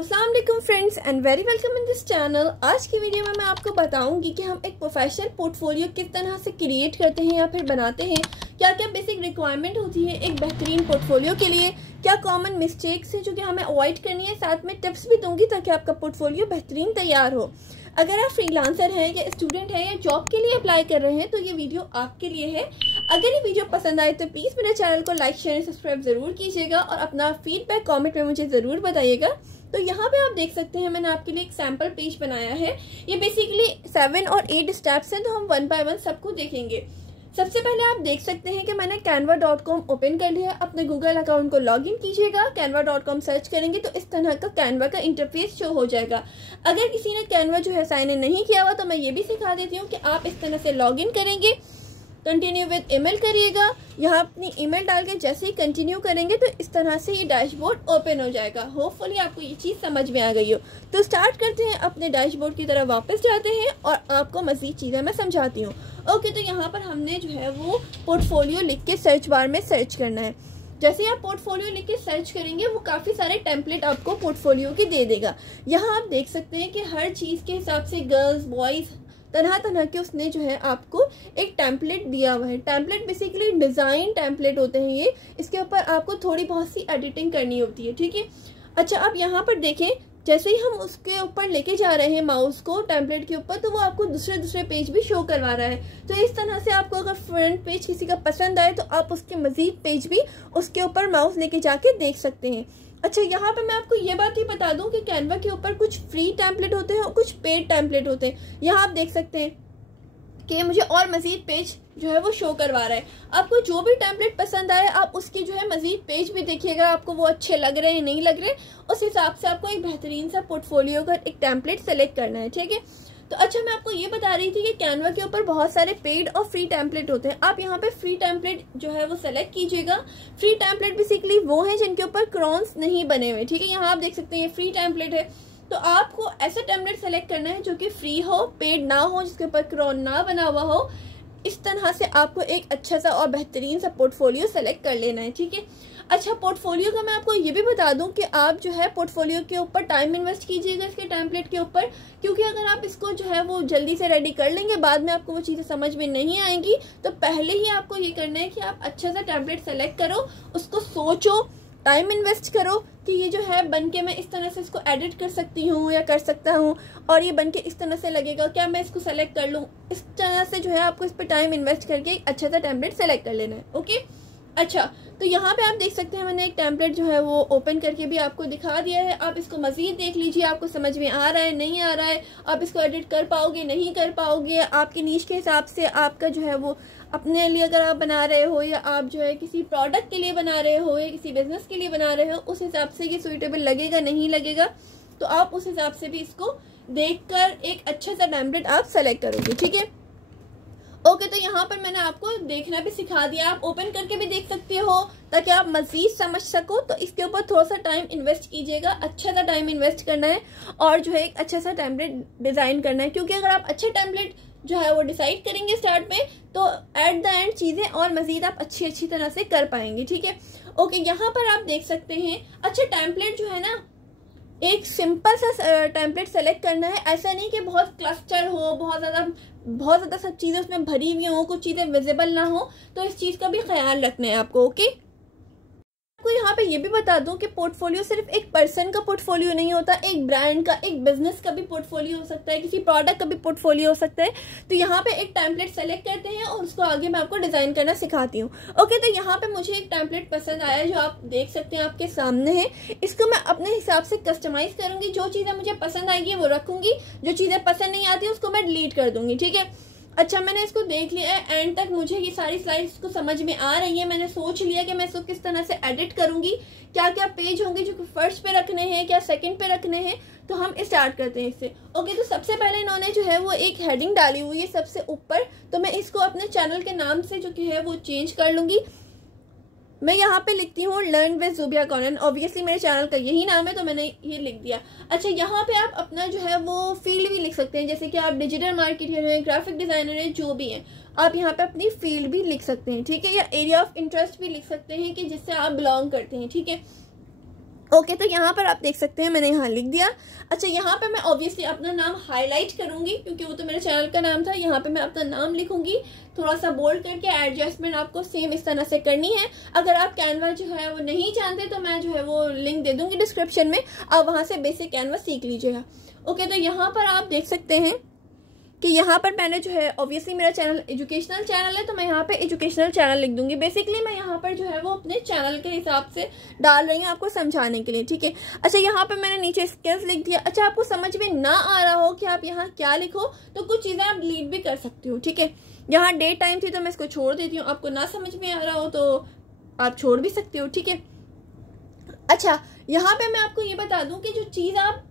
अस्सलाम वालेकुम friends and very welcome in this channel. आज की वीडियो में मैं आपको बताऊंगी कि हम एक प्रोफेशनल पोर्टफोलियो किस तरह से क्रिएट करते हैं या फिर बनाते हैं, क्या क्या बेसिक रिक्वायरमेंट होती है एक बेहतरीन पोर्टफोलियो के लिए, क्या कॉमन मिस्टेक्स हैं जो कि हमें अवॉइड करनी है, साथ में टिप्स भी दूंगी ताकि आपका पोर्टफोलियो बेहतरीन तैयार हो। अगर आप फ्रीलांसर हैं या स्टूडेंट हैं या जॉब के लिए अप्लाई कर रहे हैं तो ये वीडियो आपके लिए है। अगर ये वीडियो पसंद आए तो प्लीज़ मेरे चैनल को लाइक शेयर सब्सक्राइब ज़रूर कीजिएगा और अपना फीडबैक कमेंट में मुझे ज़रूर बताइएगा। तो यहाँ पे आप देख सकते हैं मैंने आपके लिए एक सैम्पल पेज बनाया है। ये बेसिकली 7 और 8 स्टेप्स हैं, तो हम 1 बाय 1 सबको देखेंगे। सबसे पहले आप देख सकते हैं कि मैंने canva.com ओपन कर लिया। अपने गूगल अकाउंट को लॉगिन कीजिएगा। canva.com सर्च करेंगे तो इस तरह का कैनवा का इंटरफेस शो हो जाएगा। अगर किसी ने कैनवा जो है साइन इन नहीं किया हुआ तो मैं ये भी सिखा देती हूँ कि आप इस तरह से लॉगिन करेंगे, कंटिन्यू विद ईमेल करिएगा। यहाँ अपनी ईमेल डाल के जैसे ही कंटिन्यू करेंगे तो इस तरह से ये डैशबोर्ड ओपन हो जाएगा। होपफुली आपको ये चीज़ समझ में आ गई हो। तो स्टार्ट करते हैं, अपने डैशबोर्ड की तरफ वापस जाते हैं और आपको मज़ीद चीज़ें मैं समझाती हूँ। ओके, तो यहाँ पर हमने जो है वो पोर्टफोलियो लिख के सर्च बार में सर्च करना है। जैसे आप पोर्टफोलियो लिख के सर्च करेंगे वो काफ़ी सारे टेम्पलेट आपको पोर्टफोलियो की दे देगा। यहाँ आप देख सकते हैं कि हर चीज़ के हिसाब से गर्ल्स बॉयज़ तरह तरह के उसने जो है आपको एक टेम्पलेट दिया हुआ है। टेम्पलेट बेसिकली डिज़ाइन टेम्पलेट होते हैं ये। इसके ऊपर आपको थोड़ी बहुत सी एडिटिंग करनी होती है, ठीक है। अच्छा, आप यहाँ पर देखें, जैसे ही हम उसके ऊपर लेके जा रहे हैं माउस को टेम्पलेट के ऊपर तो वो आपको दूसरे पेज भी शो करवा रहा है। तो इस तरह से आपको अगर फ्रंट पेज किसी का पसंद आए तो आप उसके मज़ीद पेज भी उसके ऊपर माउस लेके जाके देख सकते हैं। अच्छा, यहाँ पे मैं आपको ये बात ही बता दूं कि कैनवा के ऊपर कुछ फ्री टेम्पलेट होते हैं और कुछ पेड टेम्पलेट होते हैं। यहाँ आप देख सकते हैं कि मुझे और मज़ीद पेज जो है वो शो करवा रहा है। आपको जो भी टेम्पलेट पसंद आए आप उसके जो है मज़ीद पेज भी देखिएगा, आपको वो अच्छे लग रहे हैं नहीं लग रहे, उस हिसाब से आपको एक बेहतरीन सा पोर्टफोलियो का एक टेम्पलेट सेलेक्ट करना है, ठीक है। तो अच्छा, मैं आपको ये बता रही थी कि कैनवा के ऊपर बहुत सारे पेड और फ्री टेम्पलेट होते हैं। आप यहाँ पे फ्री टेम्पलेट जो है वो सेलेक्ट कीजिएगा। फ्री टेम्पलेट बेसिकली वो है जिनके ऊपर क्रॉन्स नहीं बने हुए, ठीक है। यहाँ आप देख सकते हैं ये फ्री टेम्पलेट है। तो आपको ऐसा टेम्पलेट सेलेक्ट करना है जो कि फ्री हो, पेड ना हो, जिसके ऊपर क्रॉन ना बना हुआ हो। इस तरह से आपको एक अच्छा सा और बेहतरीन सा पोर्टफोलियो सेलेक्ट कर लेना है, ठीक है। अच्छा, पोर्टफोलियो का मैं आपको ये भी बता दूं कि आप जो है पोर्टफोलियो के ऊपर टाइम इन्वेस्ट कीजिएगा इसके टेम्पलेट के ऊपर, क्योंकि अगर आप इसको जो है वो जल्दी से रेडी कर लेंगे बाद में आपको वो चीज़ें समझ में नहीं आएंगी। तो पहले ही आपको ये करना है कि आप अच्छा सा टेम्पलेट सेलेक्ट करो, उसको सोचो, टाइम इन्वेस्ट करो कि ये जो है बन के मैं इस तरह से इसको एडिट कर सकती हूँ या कर सकता हूँ और ये बन के इस तरह से लगेगा, क्या मैं इसको सेलेक्ट कर लूँ। इस तरह से जो है आपको इस पर टाइम इन्वेस्ट करके एक अच्छा सा टेम्पलेट सेलेक्ट कर लेना है, ओके। अच्छा, तो यहाँ पे आप देख सकते हैं मैंने एक टेम्पलेट जो है वो ओपन करके भी आपको दिखा दिया है। आप इसको मज़ीद देख लीजिए, आपको समझ में आ रहा है नहीं आ रहा है, आप इसको एडिट कर पाओगे नहीं कर पाओगे, आपकी नीश के हिसाब से आपका जो है वो अपने लिए अगर आप बना रहे हो या आप जो है किसी प्रोडक्ट के लिए बना रहे हो या किसी बिजनेस के लिए बना रहे हो, उस हिसाब से ये सुइटेबल लगेगा नहीं लगेगा, तो आप उस हिसाब से भी इसको देखकर एक अच्छा सा टेम्पलेट आप सेलेक्ट करोगे, ठीक है। ओके, तो यहाँ पर मैंने आपको देखना भी सिखा दिया, आप ओपन करके भी देख सकते हो ताकि आप मज़ीद समझ सको। तो इसके ऊपर थोड़ा सा टाइम इन्वेस्ट कीजिएगा, अच्छा सा टाइम इन्वेस्ट करना है और जो है एक अच्छा सा टेम्पलेट डिज़ाइन करना है, क्योंकि अगर आप अच्छे टेम्पलेट जो है वो डिसाइड करेंगे स्टार्ट में तो एट द एंड चीज़ें और मज़ीद आप अच्छी तरह से कर पाएंगे, ठीक है। ओके, यहाँ पर आप देख सकते हैं, अच्छा टेम्पलेट जो है ना एक सिंपल सा टेम्पलेट सेलेक्ट करना है। ऐसा नहीं कि बहुत क्लस्टर हो, बहुत ज़्यादा सब चीज़ें उसमें भरी हुई हो, कुछ चीज़ें विजिबल ना हो, तो इस चीज़ का भी ख्याल रखना है आपको, ओके। आपको यहाँ पे ये भी बता दूं कि पोर्टफोलियो सिर्फ एक पर्सन का पोर्टफोलियो नहीं होता, एक ब्रांड का, एक बिजनेस का भी पोर्टफोलियो हो सकता है, किसी प्रोडक्ट का भी पोर्टफोलियो हो सकता है। तो यहाँ पे एक टेम्पलेट सेलेक्ट करते हैं और उसको आगे मैं आपको डिज़ाइन करना सिखाती हूँ, ओके। तो यहाँ पे मुझे एक टेम्पलेट पसंद आया जो आप देख सकते हैं आपके सामने है। इसको मैं अपने हिसाब से कस्टमाइज करूंगी, जो चीज़ें मुझे पसंद आएगी वो रखूंगी, जो चीज़ें पसंद नहीं आती उसको मैं डिलीट कर दूंगी, ठीक है। अच्छा, मैंने इसको देख लिया है, एंड तक मुझे ये सारी स्लाइड्स को समझ में आ रही है। मैंने सोच लिया कि मैं इसको किस तरह से एडिट करूंगी, क्या क्या पेज होंगे जो फर्स्ट पे रखने हैं, क्या सेकंड पे रखने हैं। तो हम स्टार्ट करते हैं इससे, ओके। तो सबसे पहले इन्होंने जो है वो एक हेडिंग डाली हुई है सबसे ऊपर, तो मैं इसको अपने चैनल के नाम से जो कि है वो चेंज कर लूंगी। मैं यहाँ पे लिखती हूँ learn with Zubia Konan. Obviously मेरे चैनल का यही नाम है तो मैंने ये लिख दिया। अच्छा, यहाँ पे आप अपना जो है वो फील्ड भी लिख सकते हैं, जैसे कि आप डिजिटल मार्केटर हैं, ग्राफिक डिज़ाइनर हैं, जो भी हैं आप यहाँ पे अपनी फील्ड भी लिख सकते हैं, ठीक है। या एरिया ऑफ इंटरेस्ट भी लिख सकते हैं कि जिससे आप बिलोंग करते हैं, ठीक है। ओके तो यहाँ पर आप देख सकते हैं मैंने यहाँ लिख दिया। अच्छा यहाँ पे मैं ऑब्वियसली अपना नाम हाईलाइट करूंगी क्योंकि वो तो मेरे चैनल का नाम था। यहाँ पे मैं अपना नाम लिखूंगी थोड़ा सा बोल्ड करके। एडजस्टमेंट आपको सेम इस तरह से करनी है। अगर आप कैनवा जो है वो नहीं जानते तो मैं जो है वो लिंक दे दूंगी डिस्क्रिप्शन में, आप वहाँ से बेसिक कैनवा सीख लीजिएगा। ओके तो यहाँ पर आप देख सकते हैं कि यहाँ पर मैंने जो है ऑब्वियसली मेरा चैनल एजुकेशनल चैनल है तो मैं यहाँ पे एजुकेशनल चैनल लिख दूंगी। बेसिकली मैं यहाँ पर जो है वो अपने चैनल के हिसाब से डाल रही हूँ आपको समझाने के लिए, ठीक है। अच्छा यहाँ पे मैंने नीचे स्किल्स लिख दिया। अच्छा आपको समझ में ना आ रहा हो कि आप यहाँ क्या लिखो तो कुछ चीज़ें आप डिलीट भी कर सकते हो, ठीक है। यहाँ डेट टाइम थी तो मैं इसको छोड़ देती हूँ। आपको ना समझ में आ रहा हो तो आप छोड़ भी सकते हो, ठीक है। अच्छा यहाँ पे मैं आपको ये बता दूं कि जो चीज़ आप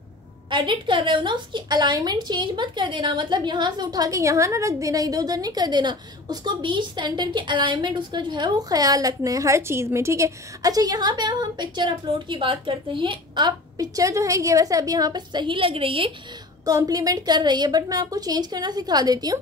एडिट कर रहे हो ना उसकी अलाइनमेंट चेंज मत कर देना। मतलब यहाँ से उठा के यहाँ ना रख देना, इधर उधर नहीं कर देना। उसको बीच सेंटर की अलाइनमेंट उसका जो है वो ख्याल रखना है हर चीज़ में, ठीक है। अच्छा यहाँ पे अब हम पिक्चर अपलोड की बात करते हैं। आप पिक्चर जो है ये वैसे अभी यहाँ पे सही लग रही है, कॉम्प्लीमेंट कर रही है, बट मैं आपको चेंज करना सिखा देती हूँ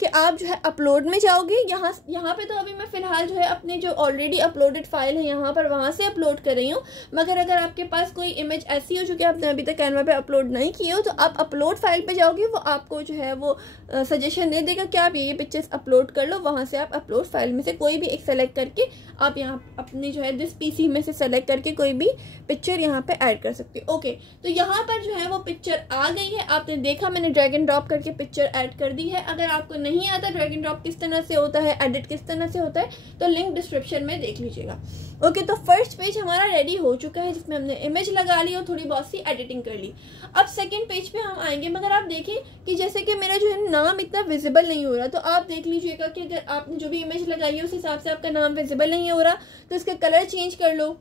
कि आप जो है अपलोड में जाओगे। यहाँ पे तो अभी मैं फिलहाल जो है अपने जो ऑलरेडी अपलोडेड फाइल है यहाँ पर वहाँ से अपलोड कर रही हूँ। मगर अगर आपके पास कोई इमेज ऐसी हो जो कि आपने अभी तक कैनवा पे अपलोड नहीं की हो तो आप अपलोड फाइल पे जाओगे, वो आपको जो है वो सजेशन दे देगा कि आप ये पिक्चर्स अपलोड कर लो। वहाँ से आप अपलोड फाइल में से कोई भी एक सेलेक्ट करके आप यहाँ अपनी जो है दिस पीसी में से सेलेक्ट करके कोई भी पिक्चर यहाँ पे ऐड कर सकते हो। ओके तो यहाँ पर जो है वो पिक्चर आ गई है। आपने देखा मैंने ड्रैग एंड ड्रॉप करके पिक्चर ऐड कर दी है। अगर आपको नहीं आता ड्रैग एंड ड्रॉप किस तरह से होता है, एडिट किस तरह से होता है, तो लिंक डिस्क्रिप्शन में देख लीजिएगा। ओके तो फर्स्ट पेज हमारा रेडी हो चुका है जिसमें हमने इमेज लगा ली और थोड़ी बहुत सी एडिटिंग कर ली। अब सेकंड पेज पे हम आएंगे। मगर आप देखें कि जैसे कि मेरा जो है नाम इतना विजिबल नहीं हो रहा, तो आप देख लीजिएगा कि अगर आपने जो भी इमेज लगाई है उस हिसाब से आपका नाम विजिबल नहीं हो रहा तो इसका कलर चेंज कर लो,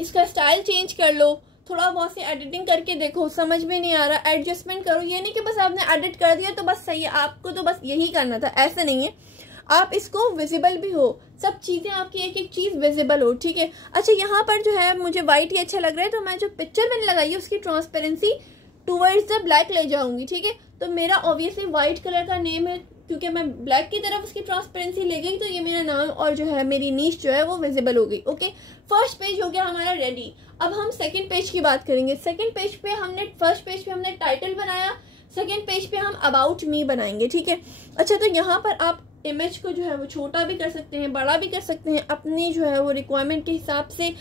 इसका स्टाइल चेंज कर लो, थोड़ा बहुत सी एडिटिंग करके देखो। समझ में नहीं आ रहा एडजस्टमेंट करो। ये नहीं कि बस आपने एडिट कर दिया तो बस सही है, आपको तो बस यही करना था, ऐसा नहीं है। आप इसको विजिबल भी हो, सब चीज़ें आपकी एक एक चीज़ विजिबल हो, ठीक है। अच्छा यहाँ पर जो है मुझे वाइट ही अच्छा लग रहा है तो मैं जो पिक्चर मैंने लगाई है उसकी ट्रांसपेरेंसी टूवर्ड्स द ब्लैक ले जाऊंगी, ठीक है। तो मेरा ऑब्वियसली व्हाइट कलर का नेम है, क्योंकि मैं ब्लैक की तरफ उसकी ट्रांसपेरेंसी ले गई तो ये मेरा नाम और जो है मेरी नीश जो है वो विजिबल हो गई। ओके फर्स्ट पेज हो गया हमारा रेडी। अब हम सेकंड पेज की बात करेंगे। सेकंड पेज पे हमने फर्स्ट पेज पे हमने टाइटल बनाया, सेकंड पेज पे हम अबाउट मी बनाएंगे, ठीक है। अच्छा तो यहाँ पर आप इमेज को जो है वो छोटा भी कर सकते हैं, बड़ा भी कर सकते हैं, अपनी जो है वो रिक्वायरमेंट के हिसाब से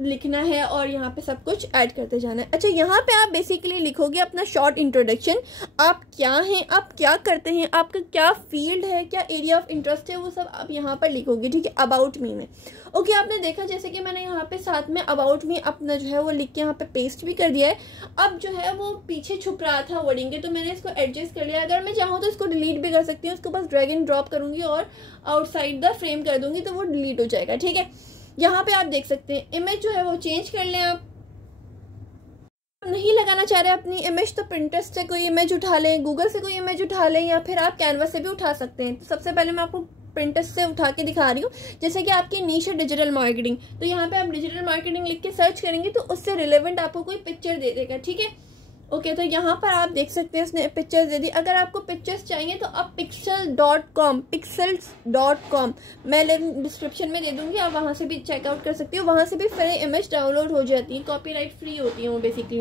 लिखना है और यहाँ पे सब कुछ ऐड करते जाना है। अच्छा यहाँ पे आप बेसिकली लिखोगे अपना शॉर्ट इंट्रोडक्शन, आप क्या हैं, आप क्या करते हैं, आपका क्या फील्ड है, क्या एरिया ऑफ इंटरेस्ट है, वो सब आप यहाँ पर लिखोगे, ठीक है, अबाउट मी में। ओके आपने देखा जैसे कि मैंने यहाँ पे साथ में अबाउट मी अपना जो है वो लिख के यहाँ पे पेस्ट भी कर दिया है। अब जो है वो पीछे छुप रहा था वर्डिंग के तो मैंने इसको एडजस्ट कर लिया। अगर मैं चाहूँ तो इसको डिलीट भी कर सकती हूँ, इसको बस ड्रैग एंड ड्रॉप करूँगी और आउटसाइड द फ्रेम कर दूंगी तो वो डिलीट हो जाएगा, ठीक है। यहाँ पे आप देख सकते हैं इमेज जो है वो चेंज कर लें। आप नहीं लगाना चाह रहे अपनी इमेज तो पिंटरेस्ट से कोई इमेज उठा लें, गूगल से कोई इमेज उठा लें या फिर आप कैनवा से भी उठा सकते हैं। तो सबसे पहले मैं आपको पिंटरेस्ट से उठा के दिखा रही हूँ। जैसे कि आपकी नीश है डिजिटल मार्केटिंग, तो यहाँ पे आप डिजिटल मार्केटिंग लिख के सर्च करेंगे तो उससे रिलेवेंट आपको कोई पिक्चर दे देगा, ठीक है। ओके तो यहाँ पर आप देख सकते हैं इसने पिक्चर्स दे दी। अगर आपको पिक्चर्स चाहिए तो आप pixels.com मैं लिंक डिस्क्रिप्शन में दे दूंगी, आप वहाँ से भी चेकआउट कर सकती हो। वहाँ से भी फ्री इमेज डाउनलोड हो जाती है, कॉपीराइट फ्री होती है वो बेसिकली।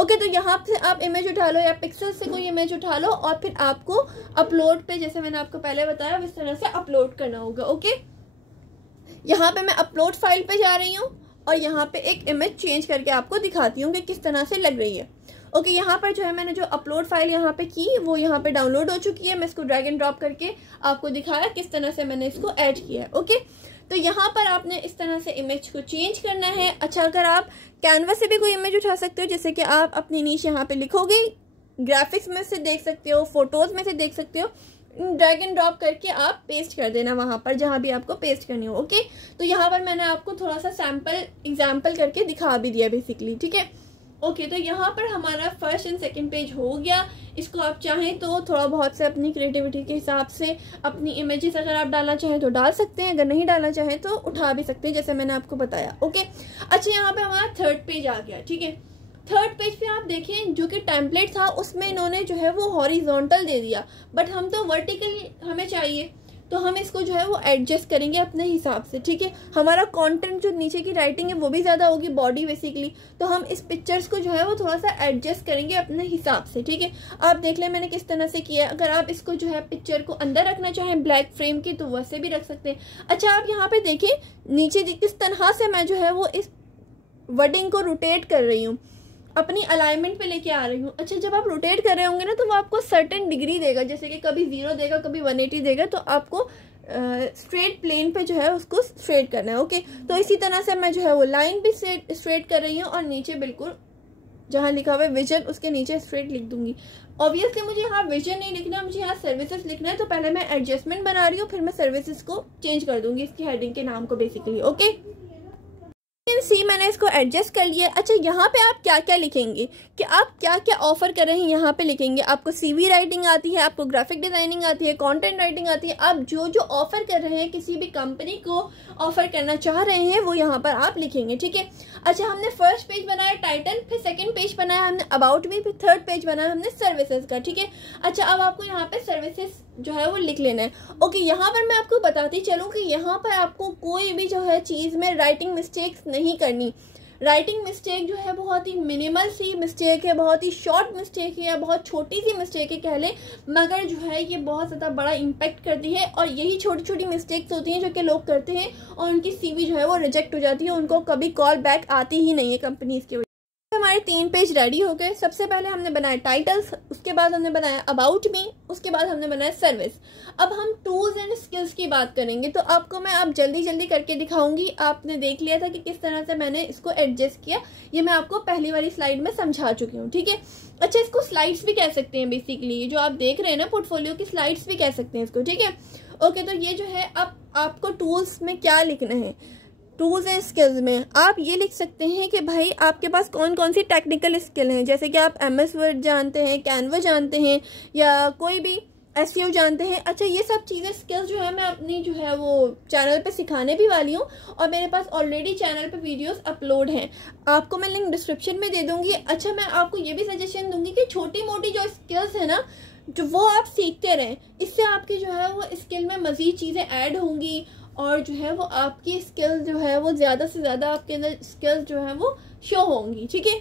ओके तो यहाँ से आप इमेज उठा लो या पिक्सल से कोई इमेज उठा लो और फिर आपको अपलोड पे, जैसे मैंने आपको पहले बताया इस तरह से अपलोड करना होगा। ओके यहाँ पे मैं अपलोड फाइल पे जा रही हूँ और यहाँ पे एक इमेज चेंज करके आपको दिखाती हूँ कि किस तरह से लग रही है। ओके यहाँ पर जो है मैंने जो अपलोड फाइल यहाँ पे की वो यहाँ पे डाउनलोड हो चुकी है। मैं इसको ड्रैग एंड ड्रॉप करके आपको दिखाया किस तरह से मैंने इसको ऐड किया है। ओके तो यहाँ पर आपने इस तरह से इमेज को चेंज करना है। अच्छा अगर आप कैनवा से भी कोई इमेज उठा सकते हो, जैसे कि आप अपनी नीश यहाँ पे लिखोगे, ग्राफिक्स में से देख सकते हो, फोटोज में से देख सकते हो, ड्रैग एंड ड्रॉप करके आप पेस्ट कर देना वहाँ पर जहाँ भी आपको पेस्ट करनी हो। ओके तो यहाँ पर मैंने आपको थोड़ा सा सैम्पल एग्जाम्पल करके दिखा भी दिया बेसिकली, ठीक है। ओके तो यहाँ पर हमारा फर्स्ट एंड सेकंड पेज हो गया। इसको आप चाहें तो थोड़ा बहुत से अपनी क्रिएटिविटी के हिसाब से अपनी इमेजेस अगर आप डालना चाहें तो डाल सकते हैं, अगर नहीं डालना चाहें तो उठा भी सकते हैं जैसे मैंने आपको बताया। ओके अच्छा यहाँ पे हमारा थर्ड पेज आ गया, ठीक है। थर्ड पेज पे आप देखें जो कि टेम्पलेट था उसमें इन्होंने जो है वो हॉरिजॉन्टल दे दिया, बट हम तो वर्टिकल हमें चाहिए। तो हम इसको जो है वो एडजस्ट करेंगे अपने हिसाब से, ठीक है। हमारा कंटेंट जो नीचे की राइटिंग है वो भी ज़्यादा होगी, बॉडी बेसिकली, तो हम इस पिक्चर्स को जो है वो थोड़ा सा एडजस्ट करेंगे अपने हिसाब से, ठीक है। आप देख लें मैंने किस तरह से किया है। अगर आप इसको जो है पिक्चर को अंदर रखना चाहें ब्लैक फ्रेम की तो वैसे भी रख सकते हैं। अच्छा, आप यहाँ पे देखिए नीचे किस तरह से मैं जो है वो इस वर्डिंग को रोटेट कर रही हूँ, अपनी अलाइनमेंट पे लेके आ रही हूँ। अच्छा, जब आप रोटेट कर रहे होंगे ना तो वो आपको सर्टेन डिग्री देगा, जैसे कि कभी 0 देगा, कभी 180 देगा, तो आपको स्ट्रेट प्लेन पे जो है उसको स्ट्रेट करना है, ओके। तो इसी तरह से मैं जो है वो लाइन भी स्ट्रेट कर रही हूँ और नीचे बिल्कुल जहाँ लिखा हुआ है विजन उसके नीचे स्ट्रेट लिख दूंगी। ऑब्वियसली मुझे यहाँ विजन नहीं लिखना, मुझे यहाँ सर्विसेज लिखना है, तो पहले मैं एडजस्टमेंट बना रही हूँ, फिर मैं सर्विसेज को चेंज कर दूंगी इसकी हेडिंग के नाम को बेसिकली, ओके। सी मैंने इसको एडजस्ट कर लिया। अच्छा, यहाँ पे आप क्या क्या लिखेंगे कि आप क्या क्या ऑफर कर रहे हैं, यहाँ पे लिखेंगे। आपको सीवी राइटिंग आती है, आपको ग्राफिक डिजाइनिंग आती है, कंटेंट राइटिंग आती है, आप जो जो ऑफर कर रहे हैं, किसी भी कंपनी को ऑफर करना चाह रहे हैं वो यहाँ पर आप लिखेंगे, ठीक है। अच्छा, हमने फर्स्ट पेज बनाया टाइटल, फिर सेकंड पेज बनाया हमने अबाउट मी, फिर थर्ड पेज बनाया हमने सर्विसेज का, ठीक है। अच्छा, अब आपको यहाँ पे सर्विसेज जो है वो लिख लेना है, ओके। यहाँ पर मैं आपको बताती चलूँ कि यहाँ पर आपको कोई भी जो है चीज़ में राइटिंग मिस्टेक्स नहीं करनी। राइटिंग मिस्टेक जो है बहुत ही मिनिमल सी मिस्टेक है, बहुत ही शॉर्ट मिस्टेक है या बहुत छोटी सी मिस्टेक है कह लें, मगर जो है ये बहुत ज़्यादा बड़ा इम्पैक्ट करती है। और यही छोटी छोटी मिस्टेक्स होती हैं जो कि लोग करते हैं और उनकी सीवी जो है वो रिजेक्ट हो जाती है, उनको कभी कॉल बैक आती ही नहीं है कंपनीज की। हमारे 3 पेज रेडी हो गए। सबसे पहले हमने बनाया टाइटल्स, उसके बाद हमने बनाया अबाउट मी, उसके बाद हमने बनाया सर्विस। अब हम टूल्स एंड स्किल्स की बात करेंगे, तो आपको मैं अब जल्दी जल्दी करके दिखाऊंगी। आपने देख लिया था कि किस तरह से मैंने इसको एडजस्ट किया, ये मैं आपको पहली वाली स्लाइड में समझा चुकी हूँ, ठीक है। अच्छा, इसको स्लाइड्स भी कह सकते हैं बेसिकली, जो आप देख रहे हैं ना पोर्टफोलियो की स्लाइड्स भी कह सकते हैं इसको, ठीक है। ओके, तो ये जो है अब आपको टूल्स में क्या लिखना है, टूल्स एंड स्किल्स में आप ये लिख सकते हैं कि भाई आपके पास कौन कौन सी टेक्निकल स्किल हैं, जैसे कि आप MS वर्ड जानते हैं, कैनवा जानते हैं या कोई भी SEO जानते हैं। अच्छा, ये सब चीज़ें स्किल्स जो है मैं अपनी जो है वो चैनल पे सिखाने भी वाली हूँ और मेरे पास ऑलरेडी चैनल पे वीडियोस अपलोड हैं, आपको मैं लिंक डिस्क्रिप्शन में दे दूँगी। अच्छा, मैं आपको ये भी सजेशन दूँगी कि छोटी मोटी जो स्किल्स है ना जो वो आप सीखते रहें, इससे आपकी जो है वो स्किल में मज़ीद चीज़ें ऐड होंगी और जो है वो आपकी स्किल जो है वो ज़्यादा से ज़्यादा आपके अंदर स्किल्स जो है वो शो होंगी, ठीक है।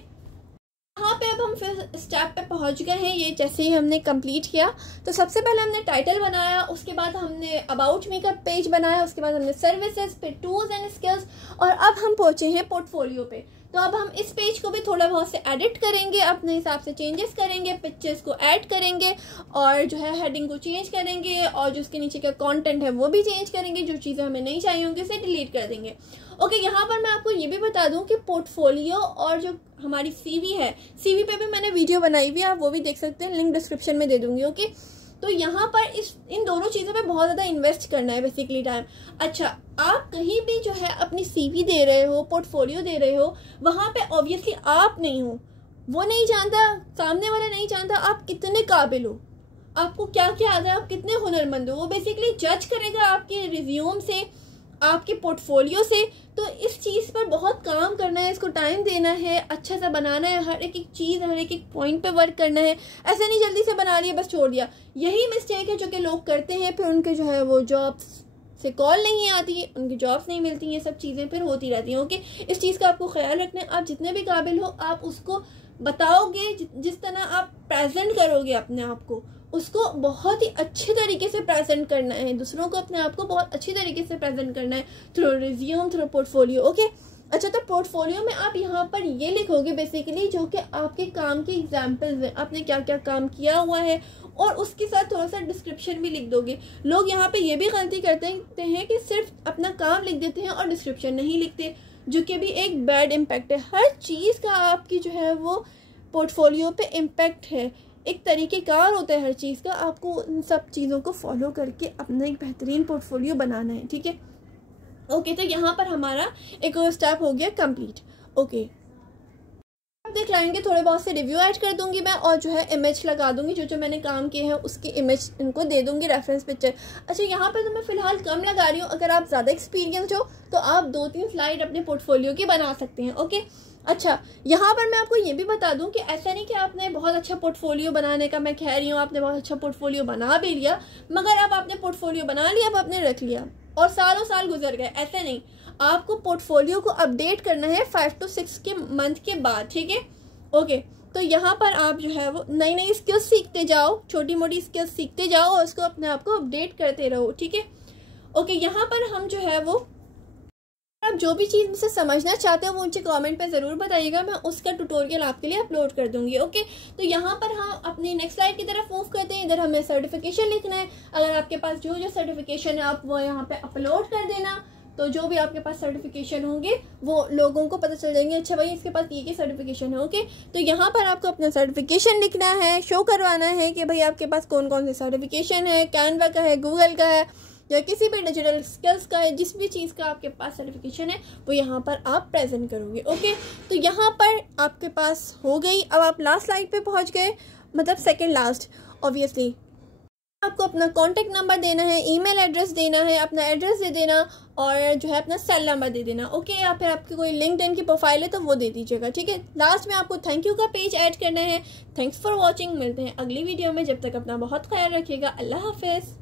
यहाँ पे अब हम फिर स्टेप पे पहुँच गए हैं। ये जैसे ही हमने कंप्लीट किया तो सबसे पहले हमने टाइटल बनाया, उसके बाद हमने अबाउट मी का पेज बनाया, उसके बाद हमने सर्विसेज, फिर टूल्स एंड स्किल्स, और अब हम पहुँचे हैं पोर्टफोलियो पे। तो अब हम इस पेज को भी थोड़ा बहुत से एडिट करेंगे, अपने हिसाब से चेंजेस करेंगे, पिक्चर्स को ऐड करेंगे और जो है हेडिंग को चेंज करेंगे और जो उसके नीचे का कंटेंट है वो भी चेंज करेंगे, जो चीज़ें हमें नहीं चाहिए होंगी उसे डिलीट कर देंगे, ओके। यहाँ पर मैं आपको ये भी बता दूं कि पोर्टफोलियो और जो हमारी सीवी है, सीवी पे भी मैंने वीडियो बनाई हुई है, आप वो भी देख सकते हैं, लिंक डिस्क्रिप्शन में दे दूंगी, ओके। तो यहाँ पर इन दोनों चीज़ों पे बहुत ज़्यादा इन्वेस्ट करना है बेसिकली टाइम। अच्छा, आप कहीं भी जो है अपनी सीवी दे रहे हो, पोर्टफोलियो दे रहे हो, वहाँ पे ऑब्वियसली आप नहीं हो, वो नहीं जानता, सामने वाला नहीं जानता आप कितने काबिल हो, आपको क्या क्या आता है, आप कितने हुनरमंद हो, वो बेसिकली जज करेगा आपके रिज्यूम से, आपके पोर्टफोलियो से। तो इस चीज़ पर बहुत काम करना है, इसको टाइम देना है, अच्छा सा बनाना है, हर एक चीज़, हर एक पॉइंट पे वर्क करना है। ऐसे नहीं जल्दी से बना लिया बस छोड़ दिया, यही मिस्टेक है जो कि लोग करते हैं, फिर उनके जो है वो जॉब्स से कॉल नहीं आती, उनकी जॉब्स नहीं मिलती, ये सब चीज़ें फिर होती रहती हैं, ओके। इस चीज़ का आपको ख्याल रखना है, आप जितने भी काबिल हो आप उसको बताओगे, जिस तरह आप प्रेजेंट करोगे अपने आप को, उसको बहुत ही अच्छे तरीके से प्रेजेंट करना है, दूसरों को अपने आप को बहुत अच्छी तरीके से प्रेजेंट करना है through resume, through portfolio, okay. अच्छा, तो पोर्टफोलियो में आप यहाँ पर ये लिखोगे बेसिकली जो कि आपके काम की एग्जाम्पल्स हैं, आपने क्या क्या काम किया हुआ है, और उसके साथ थोड़ा सा डिस्क्रिप्शन भी लिख दोगे। लोग यहाँ पे ये भी गलती करते हैं कि सिर्फ अपना काम लिख देते हैं और डिस्क्रिप्शन नहीं लिखते, जो कि भी एक बैड इम्पैक्ट है। हर चीज़ का आपकी जो है वो पोर्टफोलियो पे इम्पैक्ट है, एक तरीक़ेकार होता है हर चीज़ का, आपको उन सब चीज़ों को फॉलो करके अपना एक बेहतरीन पोर्टफोलियो बनाना है, ठीक है, ओके। तो यहाँ पर हमारा एक और स्टेप हो गया कंप्लीट, ओके। अब देख लाएंगे, थोड़े बहुत से रिव्यू ऐड कर दूंगी मैं और जो है इमेज लगा दूंगी, जो जो मैंने काम किए हैं उसकी इमेज इनको दे दूंगी, रेफरेंस पिक्चर। अच्छा, यहाँ पर तो मैं फ़िलहाल कम लगा रही हूँ, अगर आप ज़्यादा एक्सपीरियंस हो तो आप 2-3 स्लाइड अपने पोर्टफोलियो की बना सकते हैं, ओके। अच्छा, यहाँ पर मैं आपको ये भी बता दूं कि ऐसा नहीं कि आपने बहुत अच्छा पोर्टफोलियो बनाने का, मैं कह रही हूँ आपने बहुत अच्छा पोर्टफोलियो बना भी लिया, मगर अब आपने पोर्टफोलियो बना लिया, अब आपने रख लिया और सालों साल गुजर गए, ऐसा नहीं। आपको पोर्टफोलियो को अपडेट करना है 5 to 6 के मंथ के बाद, ठीक है। ओके, तो यहाँ पर आप जो है वो नई नई स्किल्स सीखते जाओ, छोटी मोटी स्किल्स सीखते जाओ और उसको अपने आप को अपडेट करते रहो, ठीक है। ओके, यहाँ पर हम जो है वो, आप जो भी चीज़ मुझसे समझना चाहते हो वो मुझे कमेंट पे ज़रूर बताइएगा, मैं उसका ट्यूटोरियल आपके लिए अपलोड कर दूंगी। ओके, तो यहाँ पर हम अपनी नेक्स्ट स्लाइड की तरफ मूव करते हैं। इधर हमें सर्टिफिकेशन लिखना है। अगर आपके पास जो जो सर्टिफिकेशन है आप वो यहाँ पे अपलोड कर देना, तो जो भी आपके पास सर्टिफिकेशन होंगे वो लोगों को पता चल जाएंगे, अच्छा भाई इसके पास ये सर्टिफिकेशन है। ओके, तो यहाँ पर आपको अपना सर्टिफिकेशन लिखना है, शो करवाना है कि भाई आपके पास कौन कौन से सर्टिफिकेशन है, कैनवा का है, गूगल का है, या किसी भी डिजिटल स्किल्स का है, जिस भी चीज़ का आपके पास सर्टिफिकेशन है वो यहाँ पर आप प्रेजेंट करोगे। ओके, तो यहाँ पर आपके पास हो गई। अब आप लास्ट स्लाइड पे पहुँच गए, मतलब सेकंड लास्ट। ऑब्वियसली आपको अपना कॉन्टैक्ट नंबर देना है, ईमेल एड्रेस देना है, अपना एड्रेस दे देना और जो है अपना सेल नंबर दे देना। ओके, या फिर आपकी कोई लिंक्डइन की प्रोफाइल है तो वो दे दीजिएगा, ठीक है। लास्ट में आपको थैंक यू का पेज ऐड करना है। थैंक्स फॉर वॉचिंग, मिलते हैं अगली वीडियो में, जब तक अपना बहुत ख्याल रखिएगा। अल्लाह हाफिज़।